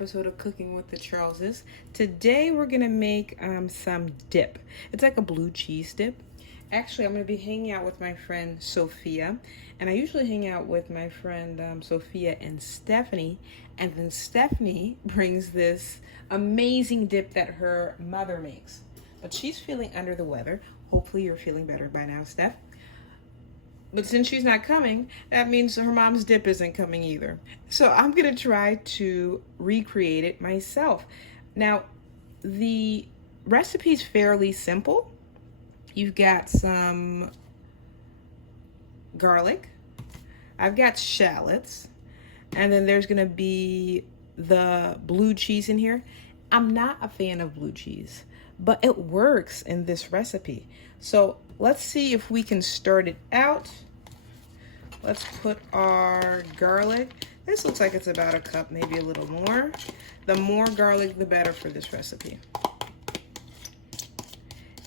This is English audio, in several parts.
episode of Cooking with the Charleses. Today we're gonna make some dip. It's like a blue cheese dip. Actually, I'm gonna be hanging out with my friend Sophia, and I usually hang out with my friend Sophia and Stephanie, and then Stephanie brings this amazing dip that her mother makes. But she's feeling under the weather. Hopefully you're feeling better by now, Steph. But since she's not coming, that means her mom's dip isn't coming either. So I'm gonna try to recreate it myself. Now, the recipe's fairly simple. You've got some garlic. I've got shallots. And then there's gonna be the blue cheese in here. I'm not a fan of blue cheese, but it works in this recipe. So let's see if we can start it out. Let's put our garlic. This looks like it's about a cup, maybe a little more. The more garlic, the better for this recipe.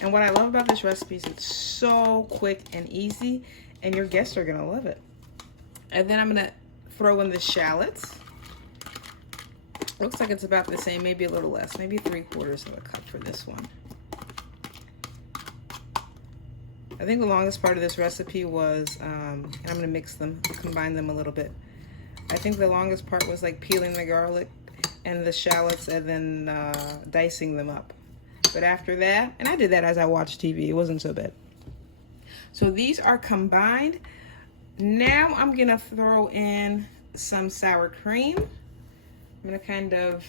And what I love about this recipe is it's so quick and easy, and your guests are gonna love it. And then I'm gonna throw in the shallots. Looks like it's about the same, maybe a little less, maybe 3/4 of a cup for this one. I think the longest part of this recipe was, and I'm gonna mix them, combine them a little bit. I think the longest part was like peeling the garlic and the shallots and then dicing them up. But after that, and I did that as I watched TV, it wasn't so bad. So these are combined. Now I'm gonna throw in some sour cream. I'm gonna kind of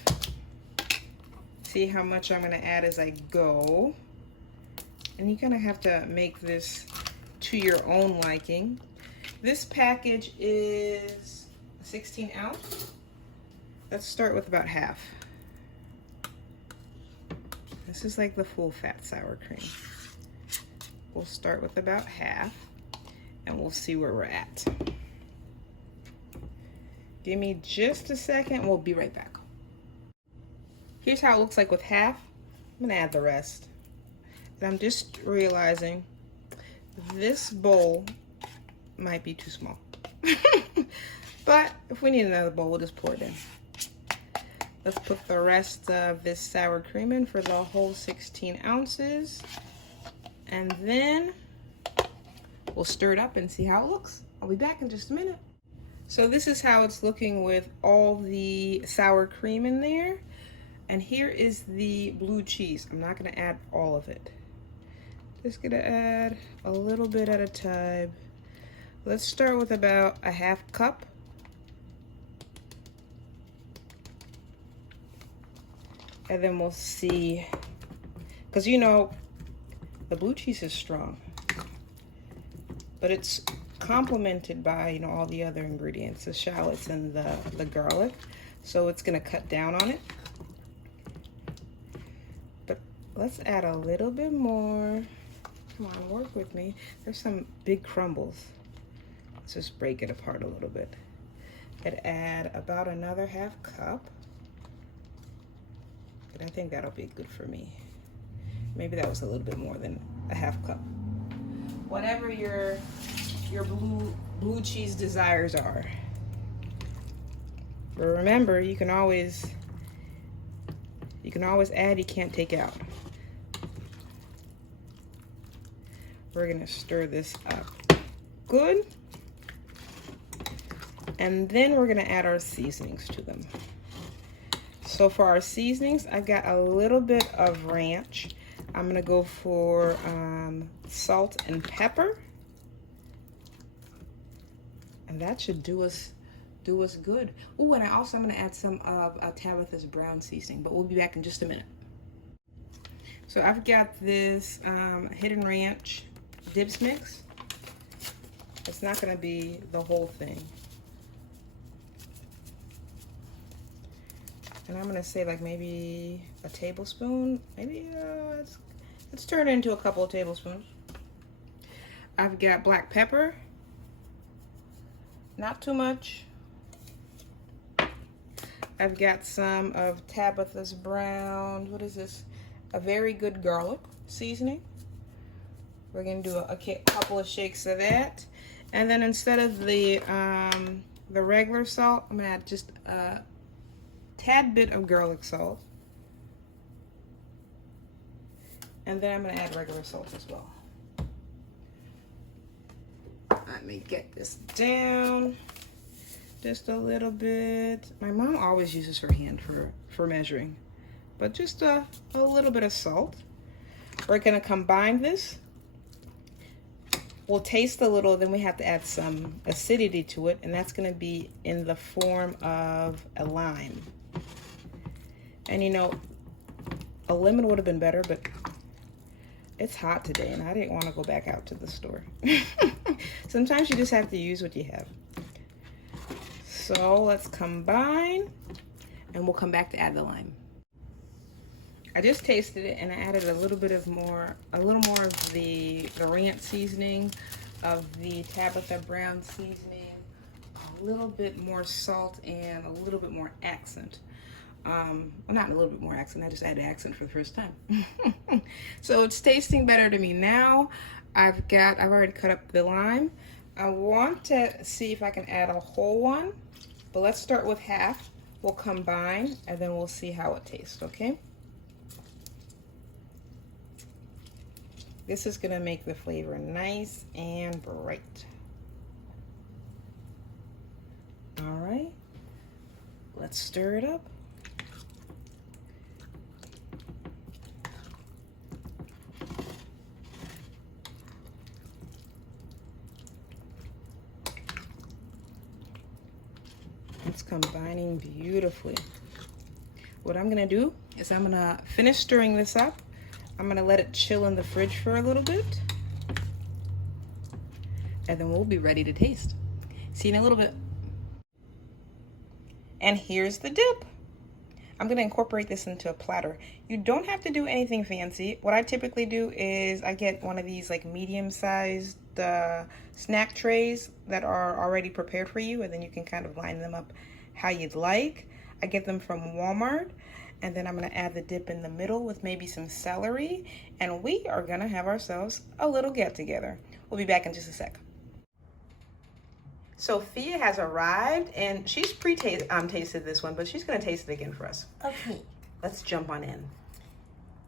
see how much I'm gonna add as I go. And you're gonna have to make this to your own liking. This package is 16 ounce. Let's start with about half. This is like the full fat sour cream. We'll start with about half and we'll see where we're at. Give me just a second, we'll be right back. Here's how it looks like with half. I'm gonna add the rest. And I'm just realizing this bowl might be too small. But if we need another bowl, we'll just pour it in. Let's put the rest of this sour cream in for the whole 16 ounces. And then we'll stir it up and see how it looks. I'll be back in just a minute. So this is how it's looking with all the sour cream in there. And here is the blue cheese. I'm not gonna add all of it. Just gonna add a little bit at a time. Let's start with about a half cup. And then we'll see, because you know, the blue cheese is strong, but it's complemented by, you know, all the other ingredients, the shallots and the garlic. So it's gonna cut down on it. But let's add a little bit more. Come on, work with me. There's some big crumbles. Let's just break it apart a little bit. I'd add about another half cup. But I think that'll be good for me. Maybe that was a little bit more than a half cup. Whatever your blue cheese desires are. But remember, you can always add, you can't take out. We're gonna stir this up good. And then we're gonna add our seasonings to them. So for our seasonings, I've got a little bit of ranch. I'm gonna go for salt and pepper. And that should do us good. Ooh, and I'm gonna add some of Tabatha's Brown seasoning, but we'll be back in just a minute. So I've got this Hidden Ranch dips mix. It's not gonna be the whole thing. And I'm gonna say like maybe a tablespoon, maybe let's turn it into a couple of tablespoons. I've got black pepper, not too much. I've got some of Tabatha's Brown, what is this? A very good garlic seasoning. We're gonna do a couple of shakes of that. And then instead of the regular salt, I'm gonna add just tad bit of garlic salt. And then I'm going to add regular salt as well. Let me get this down just a little bit. My mom always uses her hand for measuring, but just a little bit of salt. We're going to combine this. We'll taste a little, then we have to add some acidity to it, and that's going to be in the form of a lime. And you know, a lemon would have been better, but it's hot today and I didn't want to go back out to the store. Sometimes you just have to use what you have. So let's combine and we'll come back to add the lime. I just tasted it and I added a little more of the ranch seasoning, of the Tabatha Brown seasoning, a little bit more salt, and a little bit more accent. Well, not a little bit more accent, I just added accent for the first time. So it's tasting better to me now. I've already cut up the lime. I want to see if I can add a whole one, but let's start with half. We'll combine and then we'll see how it tastes, okay? This is gonna make the flavor nice and bright. All right, let's stir it up. It's combining beautifully. What I'm gonna do is I'm gonna finish stirring this up. I'm gonna let it chill in the fridge for a little bit. And then we'll be ready to taste. See you in a little bit. And here's the dip. I'm gonna incorporate this into a platter. You don't have to do anything fancy. What I typically do is I get one of these like medium-sized snack trays that are already prepared for you, and then you can kind of line them up how you'd like. I get them from Walmart, and then I'm gonna add the dip in the middle with maybe some celery, and we are gonna have ourselves a little get-together. We'll be back in just a sec. Sophia has arrived, and she's tasted this one, but she's gonna taste it again for us. Okay. Let's jump on in.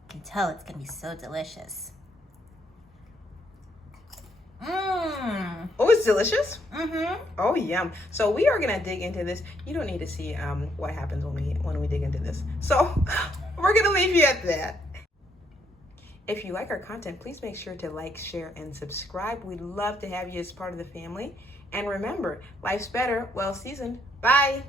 I can tell it's gonna be so delicious. Mmm. Oh, it's delicious? Mm-hmm. Oh, yum. So we are gonna dig into this. You don't need to see what happens when we dig into this. So we're gonna leave you at that. If you like our content, please make sure to like, share, and subscribe. We'd love to have you as part of the family. And remember, life's better, well seasoned. Bye.